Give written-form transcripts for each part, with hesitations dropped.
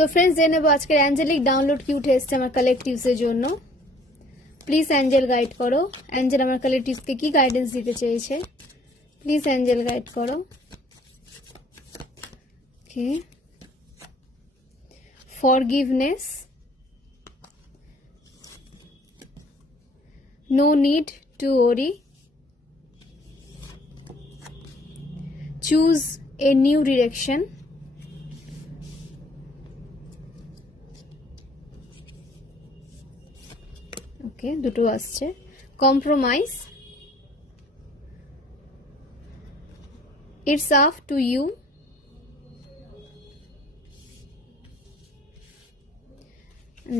তো ফ্রেন্ডস জেনে নেবো আজকের অ্যাঞ্জেলিক ডাউনলোড কি উঠে এসছে আমার কালেকটিভসের জন্য। প্লিজ অ্যাঞ্জেল গাইড করো, অ্যাঞ্জেল আমার কালেকটিভসকে কি গাইডেন্স দিতে চেয়েছে, প্লিজ অ্যাঞ্জেল গাইড করো। Okay, forgiveness, no need to worry, choose a new direction, okay দুটো আসছে, compromise, it's up to you,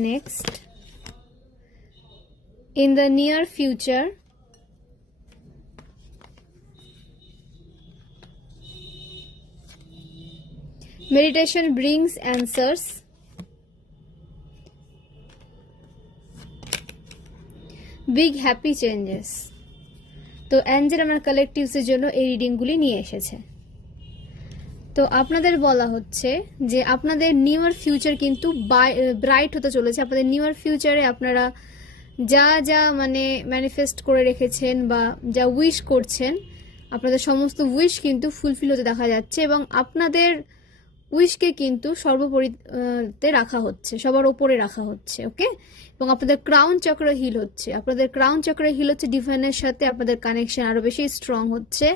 next in the near future, meditation brings answers, big happy changes। তো Angel আমার কালেকটিভসের জন্য এই রিডিংগুলি নিয়ে এসেছে। তো আপনাদের বলা হচ্ছে যে আপনাদের নিয়ার ফিউচার কিন্তু ব্রাইট হতে চলেছে। আপনাদের নিয়ার ফিউচারে আপনারা যা যা মানে ম্যানিফেস্ট করে রেখেছেন বা যা উইশ করছেন, আপনাদের সমস্ত উইশ কিন্তু ফুলফিল হতে দেখা যাচ্ছে এবং আপনাদের উইশকে কিন্তু সর্বোপরিতে রাখা হচ্ছে, সবার ওপরে রাখা হচ্ছে। ওকে, এবং আপনাদের ক্রাউন চক্র হিল হচ্ছে, আপনাদের ক্রাউন চক্র হিল হচ্ছে, ডিভাইনের সাথে আপনাদের কানেকশন আরো বেশি স্ট্রং হচ্ছে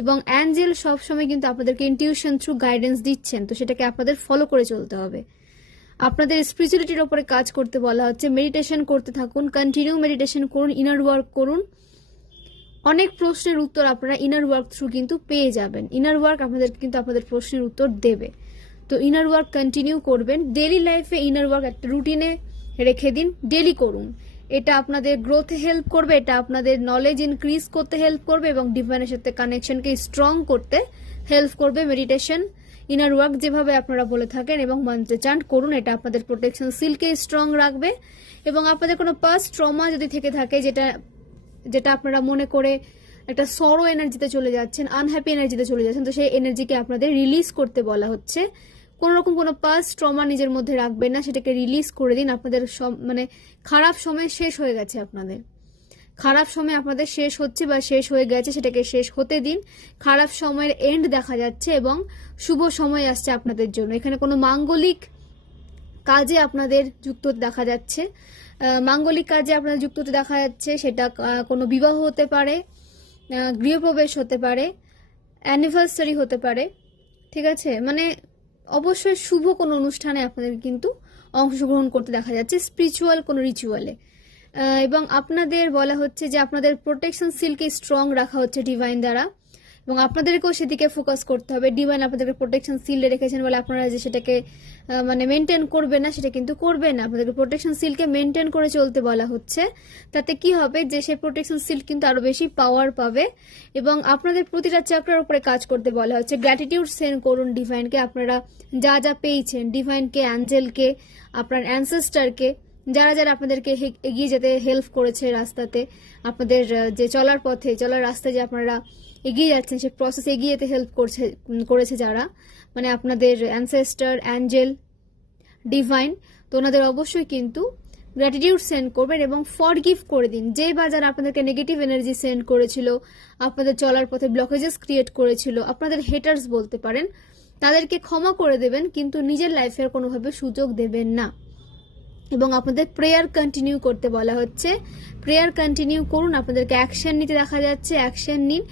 এবং অ্যাঞ্জেল সবসময় কিন্তু আপনাদেরকে ইনটিউশন থ্রু গাইডেন্স দিচ্ছেন। তো সেটাকে আপনাদের ফলো করে চলতে হবে। আপনাদের স্পিরিচুয়ালিটির ওপরে কাজ করতে বলা হচ্ছে, মেডিটেশন করতে থাকুন, কন্টিনিউ মেডিটেশন করুন, ইনার ওয়ার্ক করুন। অনেক প্রশ্নের উত্তর আপনারা ইনার ওয়ার্ক থ্রু কিন্তু পেয়ে যাবেন। ইনার ওয়ার্ক আপনাদের কিন্তু আপনাদের প্রশ্নের উত্তর দেবে। তো ইনার ওয়ার্ক কন্টিনিউ করবেন। ডেলি লাইফে ইনার ওয়ার্ক একটা রুটিনে রেখে দিন, ডেলি করুন। এটা আপনাদের গ্রোথে হেল্প করবে, এটা আপনাদের নলেজ ইনক্রিজ করতে হেল্প করবে এবং ডিভাইনের সাথে কানেকশনকে স্ট্রং করতে হেল্প করবে। মেডিটেশন, ইনার ওয়ার্ক যেভাবে আপনারা বলে থাকেন এবং মন্ত্রে চান্ট করুন, এটা আপনাদের প্রোটেকশন সিলকে স্ট্রং রাখবে এবং আপনাদের কোনো পাস্ট ট্রমা যদি থেকে থাকে, যেটা আপনারা মনে করে একটা সরো এনার্জিতে চলে যাচ্ছেন, আনহ্যাপি এনার্জিতে চলে যাচ্ছেন, তো সেই এনার্জিকে আপনাদের রিলিজ করতে বলা হচ্ছে। কোনো রকম কোনো পাস্ট ট্রমা নিজের মধ্যে রাখবেন না, সেটাকে রিলিজ করে দিন। আপনাদের মানে খারাপ সময় শেষ হয়ে গেছে, আপনাদের খারাপ সময় আপনাদের শেষ হচ্ছে বা শেষ হয়ে গেছে, সেটাকে শেষ হতে দিন। খারাপ সময়ের এন্ড দেখা যাচ্ছে এবং শুভ সময় আসছে আপনাদের জন্য। এখানে কোনো মাঙ্গলিক কাজে আপনাদের যুক্ত দেখা যাচ্ছে, মাঙ্গলিক কাজে আপনাদের যুক্ত দেখা যাচ্ছে। সেটা কোনো বিবাহ হতে পারে, গৃহপ্রবেশ হতে পারে, অ্যানিভার্সারি হতে পারে, ঠিক আছে, মানে অবশ্যই শুভ কোনো অনুষ্ঠানে আপনাদের কিন্তু অংশগ্রহণ করতে দেখা যাচ্ছে, স্পিরিচুয়াল কোনো রিচুয়ালে। এবং আপনাদের বলা হচ্ছে যে আপনাদের প্রোটেকশন সিলকে স্ট্রং রাখা হচ্ছে ডিভাইন দ্বারা এবং আপনাদেরকেও সেদিকে ফোকাস করতে হবে। ডিভাইন আপনাদেরকে প্রোটেকশন সিলে রেখেছেন বলে আপনারা যে সেটাকে মানে মেনটেন করবে না, সেটা কিন্তু করবে না। আপনাদেরকে প্রোটেকশন সিলকে মেনটেন করে চলতে বলা হচ্ছে। তাতে কি হবে যে সেই প্রোটেকশন সিল কিন্তু আরো বেশি পাওয়ার পাবে এবং আপনাদের প্রতিটা চক্রের উপরে কাজ করতে বলা হচ্ছে। গ্র্যাটিটিউড সেন্ড করুন ডিভাইনকে, আপনারা যা যা পেয়েছেন, ডিভাইনকে, অ্যাঞ্জেলকে, আপনার অ্যানসেস্টারকে, যারা যারা আপনাদেরকে এগিয়ে যেতে হেল্প করেছে রাস্তাতে, আপনাদের যে চলার পথে, চলার রাস্তায় যে আপনারা এগিয়ে যাচ্ছেন, সে প্রসেস এগিয়ে যেতে হেল্প করেছে যারা, মানে আপনাদের অ্যানসেস্টার, অ্যাঞ্জেল, ডিভাইন, তো ওনাদের অবশ্যই কিন্তু গ্র্যাটিটিউড সেন্ড করবেন এবং ফরগিভ করে দিন। যে বা যারা আপনাদেরকে নেগেটিভ এনার্জি সেন্ড করেছিল, আপনাদের চলার পথে ব্লকেজেস ক্রিয়েট করেছিল, আপনাদের হেটার্স বলতে পারেন, তাদেরকে ক্ষমা করে দেবেন, কিন্তু নিজের লাইফের কোনোভাবে সুযোগ দেবেন না। এবং আপনাদের প্রেয়ার কন্টিনিউ করতে বলা হচ্ছে, প্রেয়ার কন্টিনিউ করুন। আপনাদেরকে অ্যাকশন নিতে দেখা যাচ্ছে, অ্যাকশন নিন।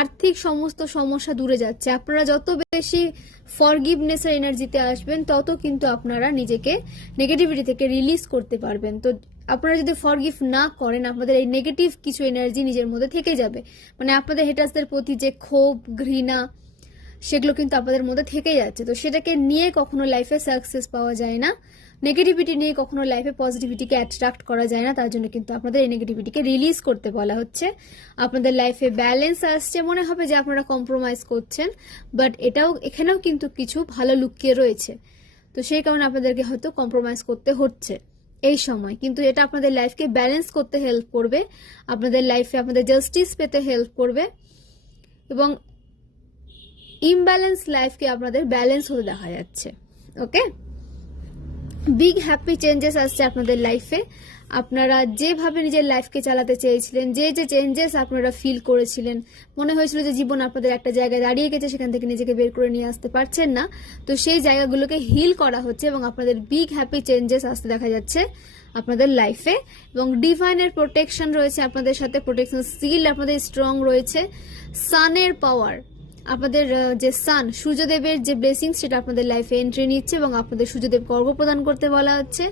আর্থিক সমস্ত সমস্যা দূরে যাচ্ছে। আপনারা যত বেশি ফরগিভনেসের এনার্জিতে আসবেন, তত কিন্তু আপনারা নিজেকে নেগেটিভিটি থেকে রিলিজ করতে পারবেন। তো আপনারা যদি ফরগিভ না করেন, আপনাদের এই নেগেটিভ কিছু এনার্জি নিজের মধ্যে থেকে যাবে, মানে আপনাদের হেটার্সদের প্রতি যে ক্ষোভ, ঘৃণা, সেগুলো কিন্তু আপনাদের মধ্যে থেকে যাচ্ছে। তো সেটাকে নিয়ে কখনো লাইফে সাকসেস পাওয়া যায় না, নেগেটিভিটি নিয়ে কখনো লাইফে পজিটিভিটিকে অ্যাট্রাক্ট করা যায় না। তার জন্য কিন্তু আপনাদের এই নেগেটিভিটিকে রিলিজ করতে বলা হচ্ছে। আপনাদের লাইফে ব্যালেন্স আসছে, মনে হবে যে আপনারা কম্প্রোমাইজ করছেন, বাট এখানেও কিন্তু কিছু ভালো লুকিয়ে রয়েছে। তো সেই কারণে আপনাদেরকে হয়তো কম্প্রোমাইজ করতে হচ্ছে এই সময়, কিন্তু এটা আপনাদের লাইফকে ব্যালেন্স করতে হেল্প করবে, আপনাদের লাইফে আপনাদের জাস্টিস পেতে হেল্প করবে এবং ইমব্যালেন্স লাইফকে আপনাদের ব্যালেন্স হতে দেখা যাচ্ছে। ওকে, বিগ হ্যাপি চেঞ্জেস আসছে আপনাদের লাইফে। আপনারা যেভাবে নিজের লাইফকে চালাতে চেয়েছিলেন, যে যে চেঞ্জেস আপনারা ফিল করেছিলেন, মনে হয়েছিল যে জীবন আপনাদের একটা জায়গায় দাঁড়িয়ে গেছে, সেখান থেকে নিজেকে বের করে নিয়ে আসতে পারছেন না, তো সেই জায়গাগুলোকে হিল করা হচ্ছে এবং আপনাদের বিগ হ্যাপি চেঞ্জেস আসতে দেখা যাচ্ছে আপনাদের লাইফে। এবং ডিভাইনের প্রোটেকশন রয়েছে আপনাদের সাথে, প্রোটেকশন সিল আপনাদের স্ট্রং রয়েছে। সানের পাওয়ার, আপনাদের যে সান, সূর্যদেবের যে ব্লেসিং, সেটা আপনাদের লাইফে এন্ট্রি নিচ্ছে এবং আপনাদের সূর্যদেবকে অর্ঘ্য প্রদান করতে বলা হচ্ছে।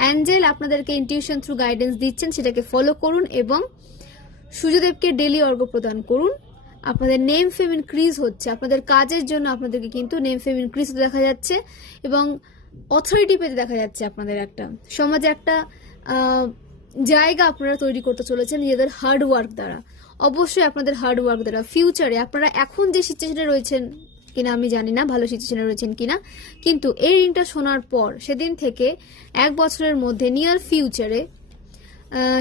অ্যাঞ্জেল আপনাদেরকে ইনটিউশন থ্রু গাইডেন্স দিচ্ছেন, সেটাকে ফলো করুন এবং সূর্যদেবকে ডেলি অর্ঘ্য প্রদান করুন। আপনাদের নেম ফেম ইনক্রিজ হচ্ছে, আপনাদের কাজের জন্য আপনাদেরকে কিন্তু নেম ফেম ইনক্রিজ হতে দেখা যাচ্ছে এবং অথরিটি পেতে দেখা যাচ্ছে। আপনাদের একটা সমাজে একটা জায়গা আপনারা তৈরি করতে চলেছেন নিজেদের হার্ড ওয়ার্ক দ্বারা। অবশ্যই আপনাদের হার্ড ওয়ার্ক দ্বারা ফিউচারে আপনারা এখন যে সিচুয়েশনে রয়েছেন কিনা আমি জানি না, ভালো সিচুয়েশনে রয়েছেন কিনা, কিন্তু এই রিংটা শোনার পর সেদিন থেকে 1 বছরের মধ্যে নিয়ার ফিউচারে,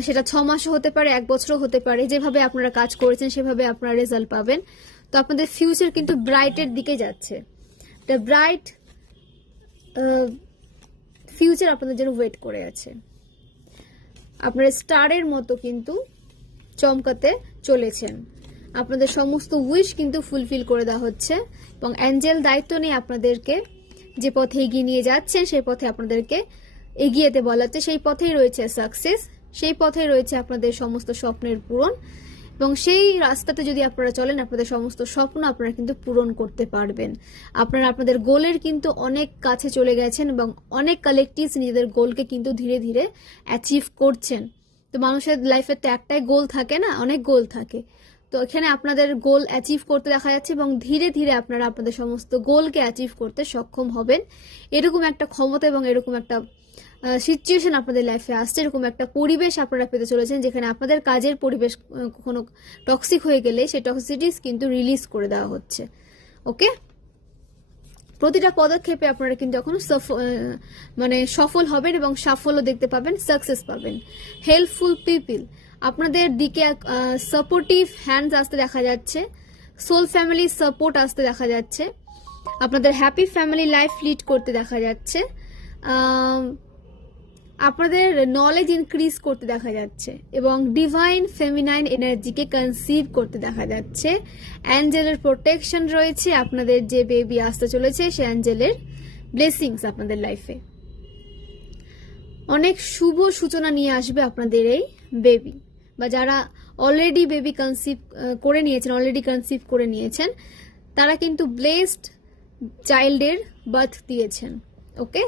সেটা 6 মাসও হতে পারে, 1 বছরও হতে পারে, যেভাবে আপনারা কাজ করেছেন সেভাবে আপনারা রেজাল্ট পাবেন। তো আপনাদের ফিউচার কিন্তু ব্রাইটের দিকে যাচ্ছে। একটা ব্রাইট ফিউচার আপনাদের জন্য ওয়েট করে আছে। আপনারা স্টারের মতো কিন্তু চমকাতে চলেছেন। আপনাদের সমস্ত উইশ কিন্তু ফুলফিল করে দেওয়া হচ্ছে এবং অ্যাঞ্জেল দায়িত্ব নিয়ে আপনাদেরকে যে পথে এগিয়ে নিয়ে যাচ্ছেন সেই পথে আপনাদেরকে এগিয়ে যেতে বলা হচ্ছে। সেই পথেই রয়েছে সাকসেস, সেই পথেই রয়েছে আপনাদের সমস্ত স্বপ্নের পূরণ এবং সেই রাস্তাতে যদি আপনারা চলেন আপনাদের সমস্ত স্বপ্ন আপনারা কিন্তু পূরণ করতে পারবেন। আপনারা আপনাদের গোলের কিন্তু অনেক কাছে চলে গেছেন এবং অনেক কালেক্টিভস নিজেদের গোলকে কিন্তু ধীরে ধীরে অ্যাচিভ করছেন। তো মানুষের লাইফে তো একটাই গোল থাকে না, অনেক গোল থাকে। তো এখানে আপনাদের গোল অ্যাচিভ করতে দেখা যাচ্ছে এবং ধীরে ধীরে আপনারা আপনাদের সমস্ত গোলকে অ্যাচিভ করতে সক্ষম হবেন। এরকম একটা ক্ষমতা এবং এরকম একটা সিচুয়েশন আপনাদের লাইফে আসছে, এরকম একটা পরিবেশ আপনারা পেতে চলেছেন যেখানে আপনাদের কাজের পরিবেশ কখনো টক্সিক হয়ে গেলে সেই টক্সিটিস কিন্তু রিলিজ করে দেওয়া হচ্ছে। ওকে, প্রতিটা পদক্ষেপে আপনারা কিন্তু এখন মানে সফল হবেন এবং সাফল্য দেখতে পাবেন, সাকসেস পাবেন। হেল্পফুল পিপল, আপনাদের দিকে সাপোর্টিভ হ্যান্ডস আসতে দেখা যাচ্ছে, সোল ফ্যামিলি সাপোর্ট আসতে দেখা যাচ্ছে, আপনাদের হ্যাপি ফ্যামিলি লাইফ লিড করতে দেখা যাচ্ছে, আপনাদের নলেজ ইনক্রিজ করতে দেখা যাচ্ছে এবং ডিভাইন ফেমিনাইন এনার্জিকে কনসিভ করতে দেখা যাচ্ছে। অ্যাঞ্জেলের প্রোটেকশন রয়েছে, আপনাদের যে বেবি আসতে চলেছে সে অ্যাঞ্জেলের ব্লেসিংস আপনাদের লাইফে। অনেক শুভ সূচনা নিয়ে আসবে আপনাদের এই বেবি, বা যারা অলরেডি বেবি কনসিভ করে নিয়েছেন, অলরেডি কনসিভ করে নিয়েছেন, তারা কিন্তু ব্লেসড চাইল্ডের বার্থ দিয়েছেন। ওকে,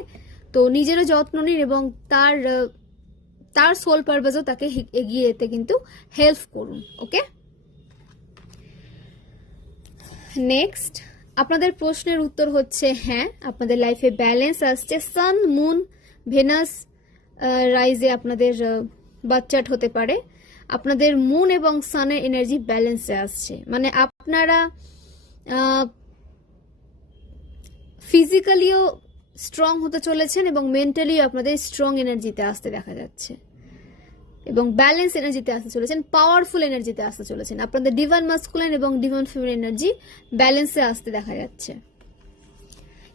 তো নিজেরও যত্ন নিন এবং তার সোল পারপাসও তাকে এগিয়ে যেতে কিন্তু হেল্প করুন। ওকে, নেক্সট আপনাদের প্রশ্নের উত্তর হচ্ছে হ্যাঁ, আপনাদের লাইফে ব্যালেন্স আসছে। সান, মুন, ভেনাস রাইজে আপনাদের বাচ্চাট হতে পারে। আপনাদের মুন এবং সানের এনার্জি ব্যালেন্সে আসছে, মানে আপনারা ফিজিক্যালিও স্ট্রং হতে চলেছেন এবং মেন্টালি আপনাদের স্ট্রং এনার্জিতে আসতে দেখা যাচ্ছে এবং ব্যালেন্স এনার্জিতে আসতে চলেছেন, পাওয়ারফুল এনার্জিতে আসতে চলেছেন। আপনাদের ডিভাইন মাস্কুলাইন এবং ডিভাইন ফিমেল এনার্জি ব্যালেন্সে আসতে দেখা যাচ্ছে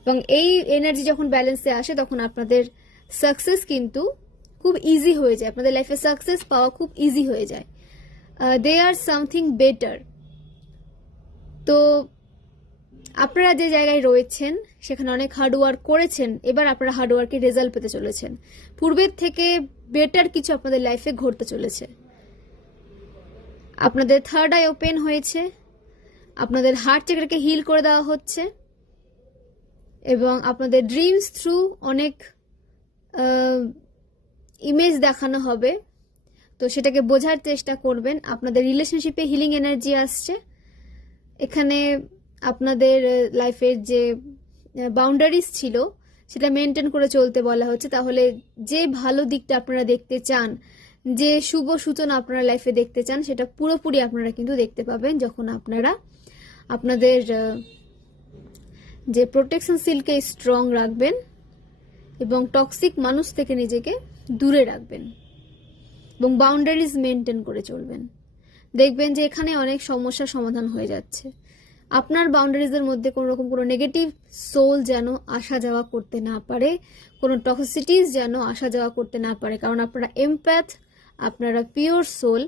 এবং এই এনার্জি যখন ব্যালেন্সে আসে তখন আপনাদের সাকসেস কিন্তু খুব ইজি হয়ে যায়, আপনাদের লাইফে সাকসেস পাওয়া খুব ইজি হয়ে যায়। দে আর সামথিং বেটার। তো আপনারা যে জায়গায় রয়েছেন সেখানে অনেক হার্ডওয়ার্ক করেছেন, এবার আপনারা হার্ডওয়ার্কের রেজাল্ট পেতে চলেছেন। পূর্বের থেকে বেটার কিছু আপনাদের লাইফে ঘটতে চলেছে। আপনাদের থার্ড আই ওপেন হয়েছে, আপনাদের হার্ট চাকরাকে হিল করে দেওয়া হচ্ছে এবং আপনাদের ড্রিমস থ্রু অনেক ইমেজ দেখানো হবে, তো সেটাকে বোঝার চেষ্টা করবেন। আপনাদের রিলেশনশিপে হিলিং এনার্জি আসছে। এখানে আপনাদের লাইফের যে বাউন্ডারিজ ছিল সেটা মেনটেন করে চলতে বলা হচ্ছে। তাহলে যে ভালো দিকটা আপনারা দেখতে চান, যে শুভ সূচনা আপনারা লাইফে দেখতে চান, সেটা পুরোপুরি আপনারা কিন্তু দেখতে পাবেন যখন আপনারা আপনাদের যে প্রোটেকশন সিলকে স্ট্রং রাখবেন এবং টক্সিক মানুষ থেকে নিজেকে দূরে রাখবেন এবং বাউন্ডারিজ মেনটেন করে চলবেন। দেখবেন যে এখানে অনেক সমস্যার সমাধান হয়ে যাচ্ছে। আপনার বাউন্ডারিজের মধ্যে কোনো রকম কোনো নেগেটিভ সোল যেন আসা যাওয়া করতে না পারে, কোনো টক্সিসিটিস যেন আসা যাওয়া করতে না পারে, কারণ আপনারা এমপ্যাথ, আপনারা পিওর সোল,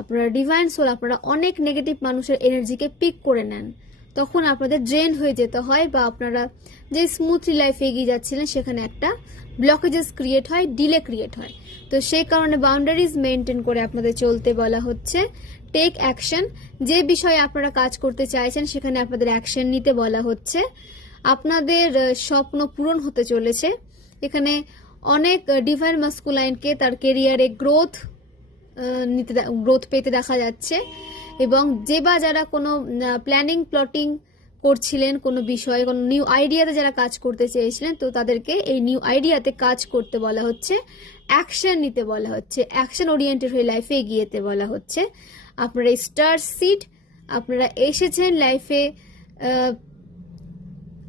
আপনারা ডিভাইন সোল, আপনারা অনেক নেগেটিভ মানুষের এনার্জিকে পিক করে নেন, তখন আপনাদের ড্রেন হয়ে যেতে হয়, বা আপনারা যে স্মুথলি লাইফে এগিয়ে যাচ্ছিলেন সেখানে একটা ব্লকেজেস ক্রিয়েট হয়, ডিলে ক্রিয়েট হয়। তো সেই কারণে বাউন্ডারিজ মেনটেন করে আপনাদের চলতে বলা হচ্ছে। টেক অ্যাকশন, যে বিষয়ে আপনারা কাজ করতে চাইছেন সেখানে আপনাদের অ্যাকশন নিতে বলা হচ্ছে। আপনাদের স্বপ্ন পূরণ হতে চলেছে। এখানে অনেক ডিভাইন মাস্কুলাইনকে তার কেরিয়ারে গ্রোথ পেতে দেখা যাচ্ছে, এবং যে বা যারা কোনো প্ল্যানিং প্লটিং করছিলেন কোনো বিষয়ে, কোনো নিউ আইডিয়াতে যারা কাজ করতে চেয়েছিলেন, তো তাদেরকে এই নিউ আইডিয়াতে কাজ করতে বলা হচ্ছে, অ্যাকশন নিতে বলা হচ্ছে, অ্যাকশন ওরিয়েন্টেড হয়ে লাইফে এগিয়ে যেতে বলা হচ্ছে। আপনারা স্টার সিড, আপনারা এসেছেন লাইফে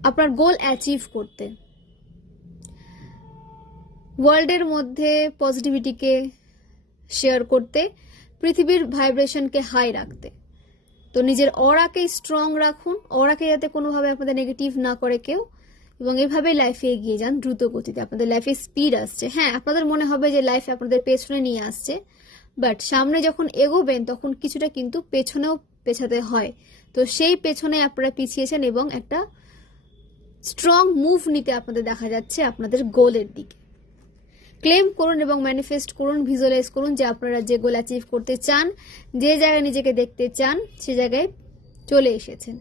আপনার গোল অ্যাচিভ করতে, ওয়ার্ল্ডের মধ্যে পজিটিভিটিকে শেয়ার করতে, পৃথিবীর ভাইব্রেশনকে হাই রাখতে। তো নিজের অরাকে স্ট্রং রাখুন, অরাকে যাতে কোনোভাবে আপনাদের নেগেটিভ না করে কেউ, এবং এভাবে লাইফে এগিয়ে যান দ্রুত গতিতে। আপনাদের লাইফে স্পিড আসছে, হ্যাঁ আপনাদের মনে হবে যে লাইফ আপনাদের পেছনে নিয়ে আসছে, বাট সামনে যখন এগোবেন তখন কিছুটা কিন্তু পেছনেও পেছাতে হয়। তো সেই পেছনে আপনারা পিছিয়েছেন এবং একটা স্ট্রং মুভ নিতে আপনাদের দেখা যাচ্ছে আপনাদের গোলের দিকে। ক্লেম করুন এবং ম্যানিফেস্ট করুন, ভিজুয়ালাইজ করুন যে আপনারা যে গোল অ্যাচিভ করতে চান, যে জায়গায় নিজেকে দেখতে চান, সে জায়গায় চলে এসেছেন।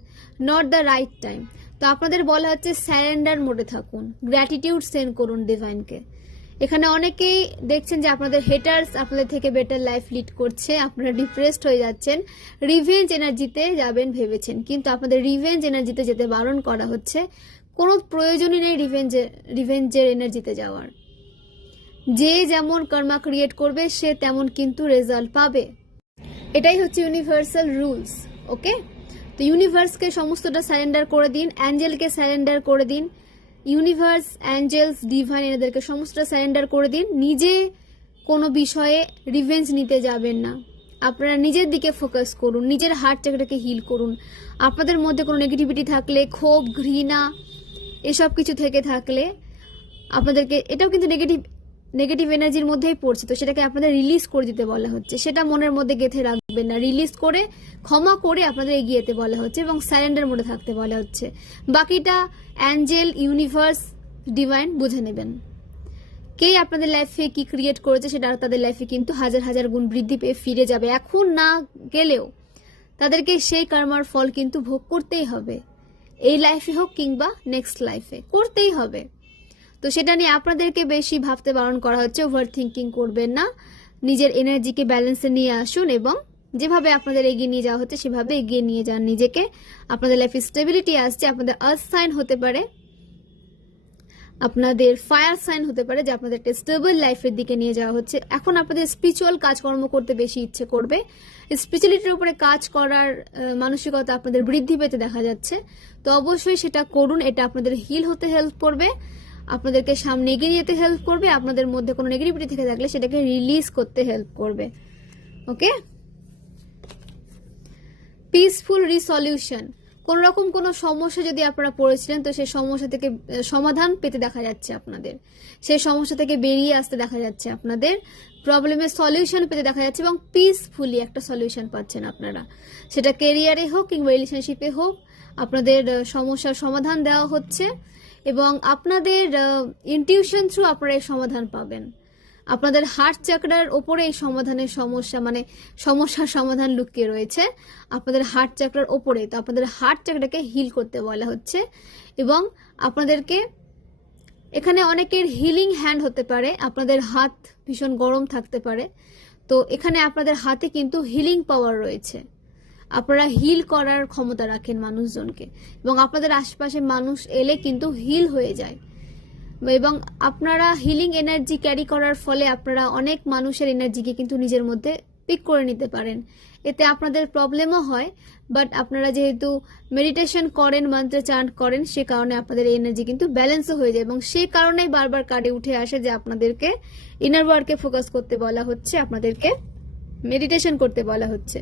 Not the right time. তো আপনাদের বলা হচ্ছে স্যারেন্ডার মোডে থাকুন, গ্র্যাটিটিউড সেন্ড করুন ডিভাইনকে। এখানে অনেকেই দেখছেন যে আপনাদের হেটার্স আপনাদের থেকে বেটার লাইফ লিড করছে, আপনারা ডিপ্রেসড হয়ে যাচ্ছেন, রিভেঞ্জ এনার্জিতে যাবেন ভেবেছেন, কিন্তু আপনাদের রিভেঞ্জ এনার্জিতে যেতে বারণ করা হচ্ছে। কোনো প্রয়োজনই নেই রিভেঞ্জের এনার্জিতে যাওয়ার। যে যেমন কর্মা ক্রিয়েট করবে সে তেমন কিন্তু রেজাল্ট পাবে, এটাই হচ্ছে ইউনিভার্সাল রুলস। ওকে, তো ইউনিভার্সকে সমস্তটা সারেন্ডার করে দিন, অ্যাঞ্জেলকে সারেন্ডার করে দিন, ইউনিভার্স, অ্যাঞ্জেলস, ডিভাইন এনাদেরকে সমস্তটা সারেন্ডার করে দিন। নিজে কোনো বিষয়ে রিভেঞ্জ নিতে যাবেন না, আপনারা নিজের দিকে ফোকাস করুন, নিজের হার্ট চাকরাকে হিল করুন। আপনাদের মধ্যে কোনো নেগেটিভিটি থাকলে, ক্ষোভ, ঘৃণা এসব কিছু থেকে থাকলে আপনাদেরকে, এটাও কিন্তু নেগেটিভ এনার্জির মধ্যেই পড়ছে, তো সেটাকে আপনাদের রিলিজ করে দিতে বলা হচ্ছে। সেটা মনের মধ্যে গেঁথে রাখবেন না, রিলিজ করে ক্ষমা করে আপনাদের এগিয়ে যেতে বলা হচ্ছে এবং সারেন্ডার মোডে থাকতে বলা হচ্ছে। বাকিটা অ্যাঞ্জেল, ইউনিভার্স, ডিভাইন বুঝে নেবেন। কে আপনাদের লাইফে কি ক্রিয়েট করেছে সেটা তাদের লাইফে কিন্তু হাজার হাজার গুণ বৃদ্ধি পেয়ে ফিরে যাবে। এখন না গেলেও তাদেরকে সেই কর্মার ফল কিন্তু ভোগ করতেই হবে, এই লাইফে হোক কিংবা নেক্সট লাইফে করতেই হবে। তো সেটা নিয়ে আপনাদেরকে বেশি ভাবতে বারণ করা হচ্ছে, ওভার থিঙ্কিং করবেন না, নিজের এনার্জিকে ব্যালেন্সে নিয়ে আসুন এবং যেভাবে আপনাদের এগিয়ে নিয়ে যাওয়া হচ্ছে সেভাবে এগিয়ে নিয়ে যান নিজেকে। আপনাদের লাইফে স্টেবিলিটি আসছে, আপনাদের আর্থ সাইন হতে পারে, আপনাদের ফায়ার সাইন হতে পারে, যে আপনাদের একটা স্টেবল লাইফের দিকে নিয়ে যাওয়া হচ্ছে। এখন আপনাদের স্পিরিচুয়াল কাজকর্ম করতে বেশি ইচ্ছে করবে, স্পিরিচুয়ালিটির উপরে কাজ করার মানসিকতা আপনাদের বৃদ্ধি পেতে দেখা যাচ্ছে। তো অবশ্যই সেটা করুন, এটা আপনাদের হিল হতে হেল্প করবে, আপনাদেরকে সামনে এগিয়ে যেতে হেল্প করবে, আপনাদের মধ্যে কোনো নেগেটিভিটি থেকে থাকলে সেটাকে রিলিজ করতে হেল্প করবে। ওকে, পিসফুল রিসলিউশন। কোন রকম কোনো সমস্যা যদি আপনারা পড়েছিলেন তো সেই সমস্যা থেকে সমাধান পেতে দেখা যাচ্ছে আপনাদের, সেই সমস্যা থেকে বেরিয়ে আসতে দেখা যাচ্ছে আপনাদের, প্রবলেমের সলিউশন পেতে দেখা যাচ্ছে এবং পিসফুলি একটা সলিউশন পাচ্ছেন আপনারা। সেটা কেরিয়ারে হোক কিংবা রিলেশনশিপে হোক, আপনাদের সমস্যার সমাধান দেওয়া হচ্ছে এবং আপনাদের ইনটিউশন থ্রু আপনারা এই সমাধান পাবেন। আপনাদের হার্ট চাকরার ওপরে এই সমাধানের সমস্যার সমাধান লুকিয়ে রয়েছে আপনাদের হার্ট চাকরার ওপরে। তো আপনাদের হার্ট চাকরাকে হিল করতে বলা হচ্ছে এবং আপনাদেরকে এখানে অনেকের হিলিং হ্যান্ড হতে পারে, আপনাদের হাত ভীষণ গরম থাকতে পারে, তো এখানে আপনাদের হাতে কিন্তু হিলিং পাওয়ার রয়েছে, আপনারা হিল করার ক্ষমতা রাখেন মানুষজনকে এবং আপনাদের আশেপাশে মানুষ এলে কিন্তু হিল হয়ে যায় এবং আপনারা হিলিং এনার্জি ক্যারি করার ফলে আপনারা অনেক মানুষের এনার্জিকে কিন্তু নিজের মধ্যে পিক করে নিতে পারেন। এতে আপনাদের প্রবলেমও হয়, বাট আপনারা যেহেতু মেডিটেশন করেন, মন্ত্র চান্ট করেন, সে কারণে আপনাদের এই এনার্জি কিন্তু ব্যালেন্সও হয়ে যায় এবং সেই কারণেই বারবার কার্ডে উঠে আসে যে আপনাদেরকে ইনার ওয়ার্কে ফোকাস করতে বলা হচ্ছে, আপনাদেরকে মেডিটেশন করতে বলা হচ্ছে।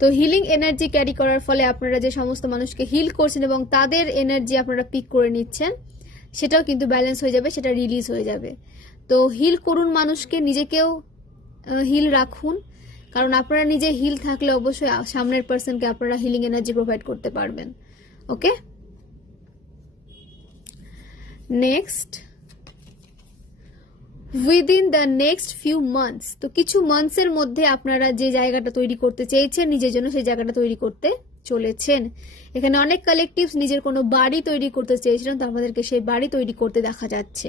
তো হিলিং এনার্জি ক্যারি করার ফলে আপনারা যে সমস্ত মানুষকে হিল করছেন এবং তাদের এনার্জি আপনারা পিক করে নিচ্ছেন, সেটাও কিন্তু ব্যালেন্স হয়ে যাবে, সেটা রিলিজ হয়ে যাবে। তো হিল করুন মানুষকে, নিজেকেও হিল রাখুন, কারণ আপনারা নিজে হিল থাকলে অবশ্যই সামনের পার্সনকে আপনারা হিলিং এনার্জি প্রোভাইড করতে পারবেন। Okay, next, within the next few months, তো কিছু মান্থসের মধ্যে আপনারা যে জায়গাটা তৈরি করতে চেয়েছেন নিজের জন্য, সেই জায়গাটা তৈরি করতে চলেছেন। এখানে অনেক কালেকটিভস নিজের কোনো বাড়ি তৈরি করতে চেয়েছিলেন, তো আপনাদেরকে সেই বাড়ি তৈরি করতে দেখা যাচ্ছে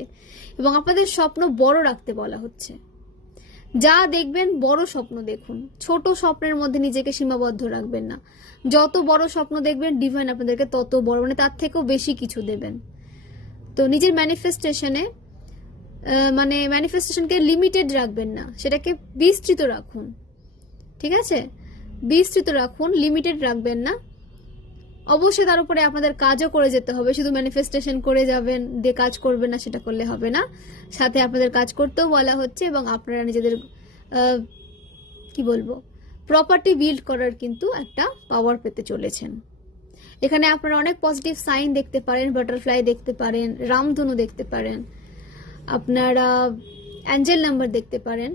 এবং আপনাদের স্বপ্ন বড় রাখতে বলা হচ্ছে। যা দেখবেন বড় স্বপ্ন দেখুন, ছোট স্বপ্নের মধ্যে নিজেকে সীমাবদ্ধ রাখবেন না। যত বড় স্বপ্ন দেখবেন ডিভাইন আপনাদেরকে তত বড়, মানে তার থেকেও বেশি কিছু দেবেন। তো নিজের ম্যানিফেস্টেশনকে লিমিটেড রাখবেন না, সেটাকে বিস্তৃত রাখুন। ঠিক আছে, বিস্তৃত রাখুন, লিমিটেড রাখবেন না। অবশ্যই তার উপরে আপনাদের কাজও করে যেতে হবে, শুধু ম্যানিফেস্টেশন করে যাবেন দিয়ে কাজ করবেন না, সেটা করলে হবে না। সাথে আপনাদের কাজ করতেও বলা হচ্ছে এবং আপনারা নিজেদের প্রপার্টি বিল্ড করার কিন্তু একটা পাওয়ার পেতে চলেছেন। এখানে আপনারা অনেক পজিটিভ সাইন দেখতে পারেন, বাটারফ্লাই দেখতে পারেন, রামধনু দেখতে পারেন, আপনারা অ্যাঞ্জেল নাম্বার দেখতে পারেন।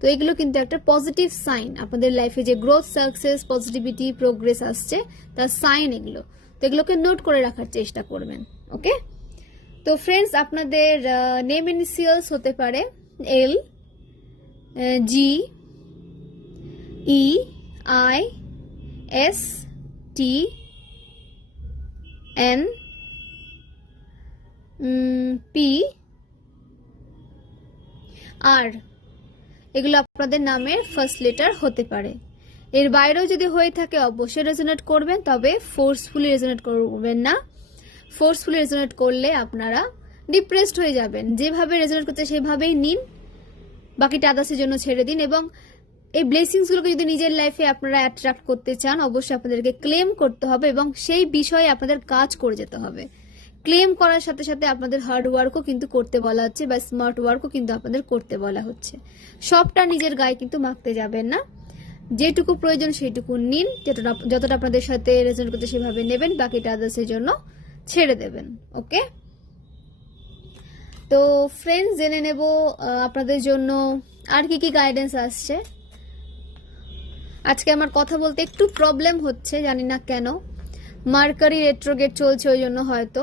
তো এগুলো কিন্তু একটা পজিটিভ সাইন, আপনাদের লাইফে যে গ্রোথ, সাকসেস, পজিটিভিটি, প্রোগ্রেস আসছে তার সাইন এগুলো। তো এগুলোকে নোট করে রাখার চেষ্টা করবেন। ওকে, তো ফ্রেন্ডস, আপনাদের নেম ইনিশিয়ালস হতে পারে L, G, E, I, S, T, N, P, R. এগুলো আপনাদের নামের ফার্স্ট লেটার হতে পারে। এর বাইরেও যদি হয়ে থাকে অবশ্যই রেজোনেট করবেন, তবে ফোর্সফুলি রেজোনেট করবেন না। ফোর্সফুলি রেজোনেট করলে আপনারা ডিপ্রেসড হয়ে যাবেন। যেভাবে রেজোনেট করতে সেভাবেই নিন, বাকিটা আদার্সের জন্য ছেড়ে দিন। এবং এই ব্লেসিংসগুলোকে যদি নিজের লাইফে আপনারা অ্যাট্রাক্ট করতে চান, অবশ্যই আপনাদেরকে ক্লেম করতে হবে এবং সেই বিষয়ে আপনাদের কাজ করে যেতে হবে। ক্লেম করার সাথে সাথে আপনাদের হার্ড ওয়ার্কও কিন্তু করতে বলা হচ্ছে, বা স্মার্ট ওয়ার্কও কিন্তু আপনাদের করতে বলা হচ্ছে। সবটা নিজের গায়ে কিন্তু মাখতে যাবেন না, যেটুকু প্রয়োজন সেইটুকু নিন, যতটা আপনাদের সাথে রেজোনেট করতে সেভাবে নেবেন, বাকিটা আদার্সের জন্য ছেড়ে দেবেন। ওকে, তো ফ্রেন্ডস, জেনে নেব আপনাদের জন্য আর কি কি গাইডেন্স আসছে। আজকে আমার কথা বলতে একটু প্রবলেম হচ্ছে, জানি না কেন, মার্কারি রেট্রোগেট চলছে ওই জন্য হয়তো,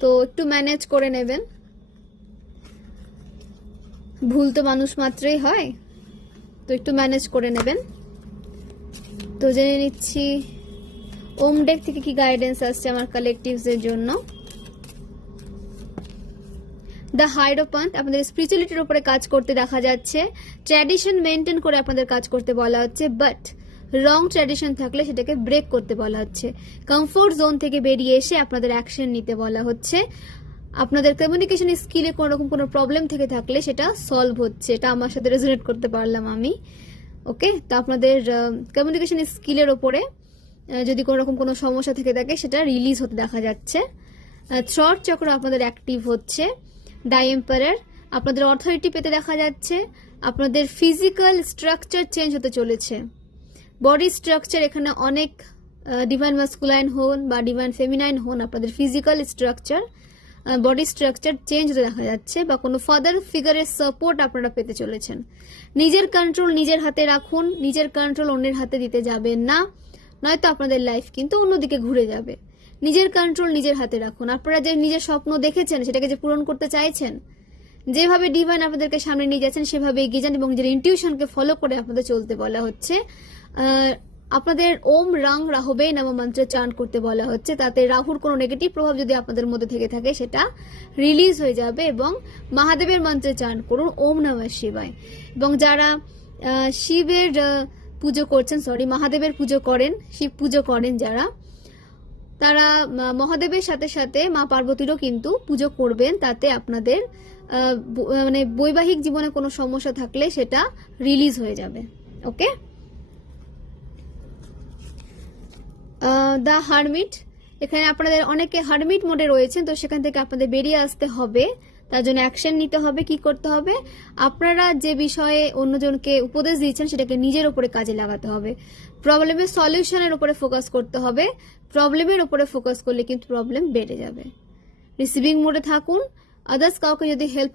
তো একটু ম্যানেজ করে নেবেন। ভুল তো মানুষ মাত্রই হয়, তো একটু ম্যানেজ করে নেবেন। তো জেনে নিচ্ছি ওম ডেক থেকে কি গাইডেন্স আসছে আমার কালেকটিভসের জন্য। দ্য হাইরোপ্যান্ট, আপনাদের স্পিরিচুয়ালিটির উপরে কাজ করতে দেখা যাচ্ছে। ট্র্যাডিশন মেনটেন করে আপনাদের কাজ করতে বলা হচ্ছে, বাট রং ট্র্যাডিশন থাকলে সেটাকে ব্রেক করতে বলা হচ্ছে। কমফোর্ট জোন থেকে বেরিয়ে এসে আপনাদের অ্যাকশন নিতে বলা হচ্ছে। আপনাদের কমিউনিকেশন স্কিলে কোনো প্রবলেম থেকে থাকলে সেটা সলভ হচ্ছে, এটা আমার সাথে রেজোনেট করতে পারলাম আমি। ওকে, তো আপনাদের কমিউনিকেশন স্কিলের ওপরে যদি কোনো সমস্যা থেকে থাকে সেটা রিলিজ হতে দেখা যাচ্ছে। থ্রট চক্র আপনাদের অ্যাক্টিভ হচ্ছে। দ্য এম্পারার, আপনাদের অথরিটি পেতে দেখা যাচ্ছে। আপনাদের ফিজিক্যাল স্ট্রাকচার চেঞ্জ হতে চলেছে। বডি স্ট্রাকচার, এখানে অনেক ডিভাইন মাস্কুলাইন হন বা ডিভাইন ফেমিনাইন হন, আপনাদের physical structure, body structure change হতে দেখা যাচ্ছে, বা কোনো ফাদার ফিগারের সাপোর্ট আপনারা পেতে চলেছেন। নিজের কন্ট্রোল নিজের হাতে রাখুন, নিজের কন্ট্রোল অন্যের হাতে দিতে যাবেন না, নয়তো আপনাদের লাইফ কিন্তু অন্যদিকে ঘুরে যাবে। নিজের কন্ট্রোল নিজের হাতে রাখুন। আপনারা যে নিজের স্বপ্ন দেখেছেন সেটাকে যে পূরণ করতে চাইছেন, যেভাবে ডিভাইন আপনাদেরকে সামনে নিয়ে যাচ্ছেন সেভাবে এগিয়ে যান এবং নিজের ইনটিউশনকে ফলো করে আপনাদের চলতে বলা হচ্ছে। আপনাদের ওম রাং রাহবে নাম মন্ত্রে চান্ট করতে বলা হচ্ছে, তাতে রাহুর কোনো নেগেটিভ প্রভাব যদি আপনাদের মধ্যে থেকে থাকে সেটা রিলিজ হয়ে যাবে। এবং মহাদেবের মন্ত্রে চান্ট করুন ওম নমঃ শিবায়। এবং যারা শিবের পুজো করছেন, মহাদেবের পুজো করেন, শিব পুজো করেন যারা, তারা মহাদেবের সাথে সাথে মা পার্বতীরও কিন্তু পুজো করবেন, তাতে আপনাদের বৈবাহিক জীবনে কোনো সমস্যা থাকলে সেটা রিলিজ হয়ে যাবে। ওকে, দ্য হারমিট, এখানে আপনাদের অনেকে হারমিট মোডে রয়েছেন, তো সেখান থেকে আপনাদের বেরিয়ে আসতে হবে। তার জন্য অ্যাকশন নিতে হবে। কি করতে হবে? আপনারা যে বিষয়ে অন্যজনকে উপদেশ দিচ্ছেন সেটাকে নিজের উপরে কাজে লাগাতে হবে। প্রবলেমের সলিউশনের উপরে ফোকাস করতে হবে। প্রবলেমের উপরে ফোকাস করলে কিন্তু প্রবলেম বেড়ে যাবে। রিসিভিং মোডে থাকুন। আদার্স কাউকে যদি হেল্প